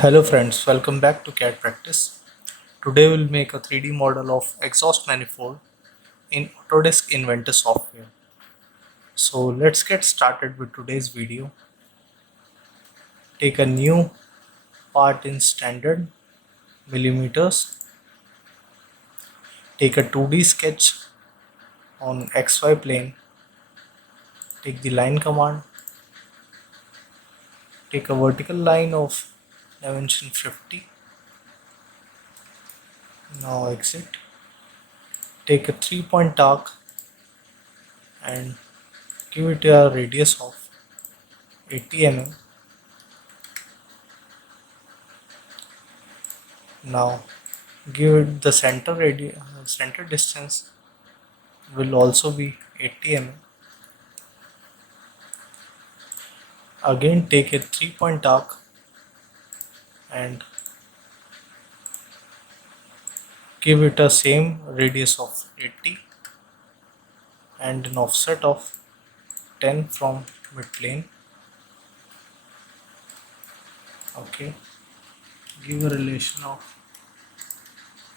Hello friends, welcome back to CAD practice. Today we'll make a 3D model of exhaust manifold in Autodesk Inventor software. So let's get started with today's video. Take a new part in standard millimeters. Take a 2D sketch on XY plane. Take the line command. Take a vertical line of dimension 50. Now exit. Take a 3-point arc and give it a radius of 80 mm. Now give it the center distance will also be 80 mm. Again take a 3-point arc and give it a same radius of 80 and an offset of 10 from mid plane. Okay, give a relation of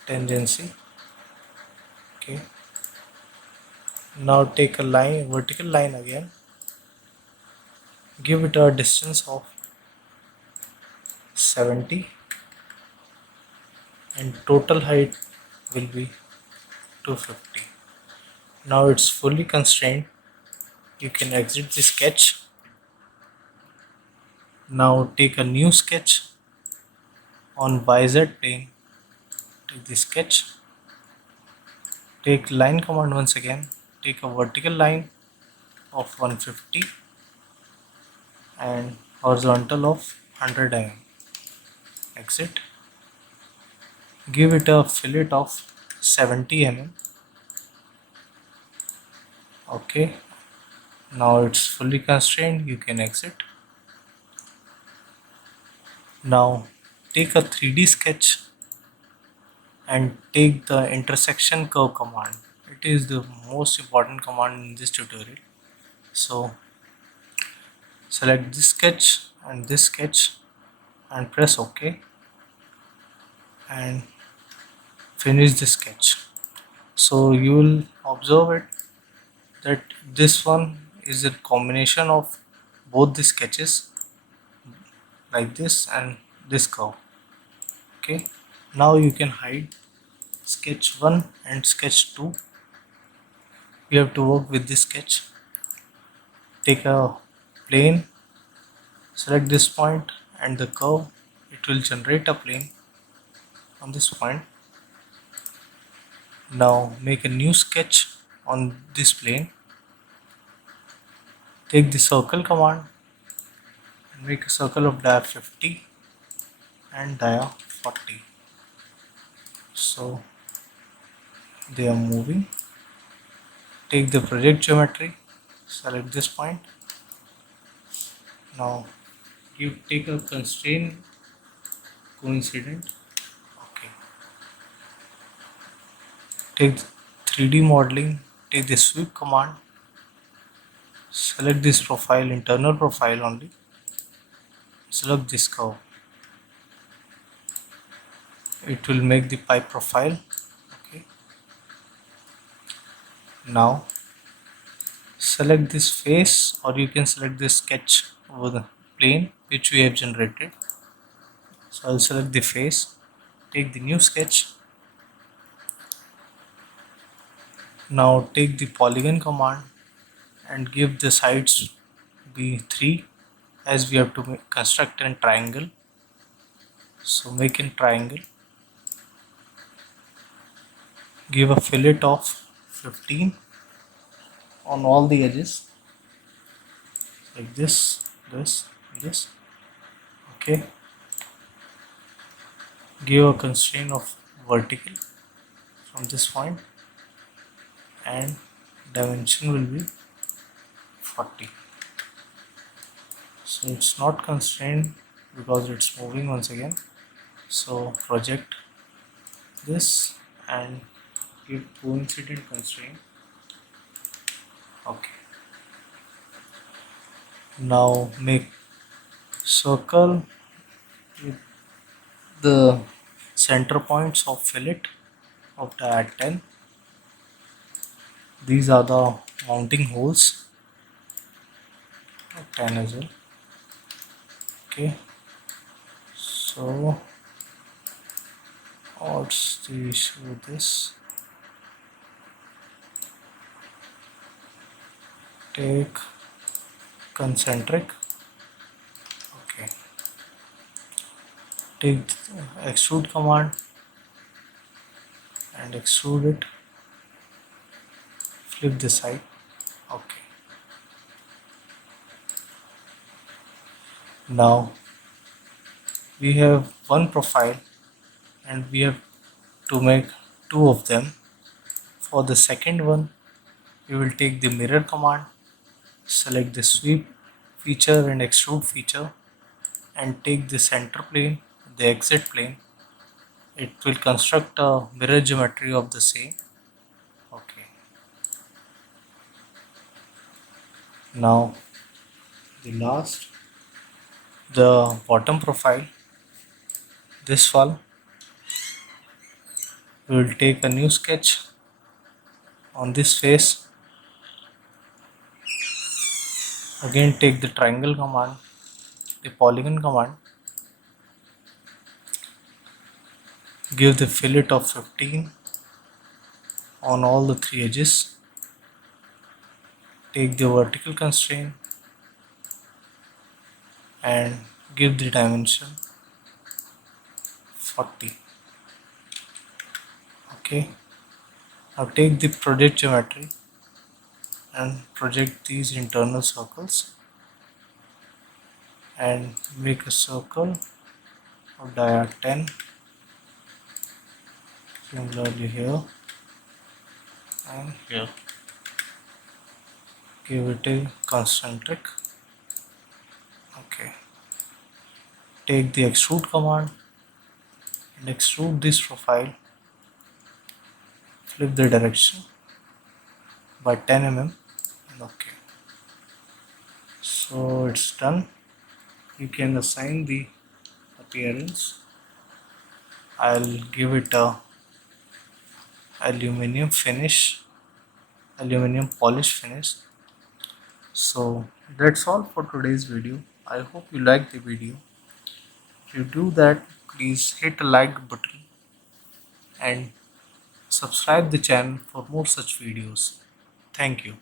tangency. Okay, now take a vertical line again, give it a distance of 70 and total height will be 250. Now it's fully constrained. You can exit the sketch. Now take a new sketch on YZ plane. Take the sketch. Take line command once again. Take a vertical line of 150 and horizontal of 100 mm. Exit. Give it a fillet of 70 mm. Okay. Now it's fully constrained. You can exit. Now take a 3D sketch and take the intersection curve command. It is the most important command in this tutorial. So select this sketch and press OK and finish the sketch. So you will observe it that this one is a combination of both the sketches like this and this curve. Okay, now you can hide sketch 1 and sketch 2. You have to work with this sketch. Take a plane, select this point and the curve. It will generate a plane on this point. Now make a new sketch on this plane. Take the circle command and make a circle of dia 50 and dia 40. So they are moving. Take the project geometry, select this point. Now you take a constraint coincident. Okay. Take 3D modeling, take the sweep command, select this profile, internal profile only, select this curve. It will make the pipe profile. Okay. Now select this face, or you can select this sketch over the plane which we have generated. So I'll select the face, take the new sketch. Now take the polygon command and give the sides be 3 as we have to construct a triangle. So make a triangle. Give a fillet of 15 on all the edges like this. Okay. Give a constraint of vertical from this point and dimension will be 40. So it's not constrained because it's moving once again. So project this and give coincident constraint. Okay. Now make circle with the center points of fillet of the 10. These are the mounting holes of 10 as well. Okay, so what's the issue with this? Take concentric. Okay, take extrude command and extrude it. Flip this side. Okay, now we have one profile and we have to make two of them. For the second one, we will take the mirror command, select the sweep feature and extrude feature, and take the center plane, the exit plane. It will construct a mirror geometry of the same. Okay, now the bottom profile, this one, we will take a new sketch on this face. Again take the triangle command, the polygon command, give the fillet of 15 on all the three edges, take the vertical constraint and give the dimension 40. Okay, now take the project geometry and project these internal circles and make a circle of dia 10, similarly here and here. Give it a concentric. Okay, take the extrude command and extrude this profile, flip the direction by 10 mm. Okay, so it's done. You can assign the appearance. I'll give it a aluminum polish finish. So that's all for today's video. I hope you liked the video. If you do that, please hit a like button and subscribe the channel for more such videos. Thank you.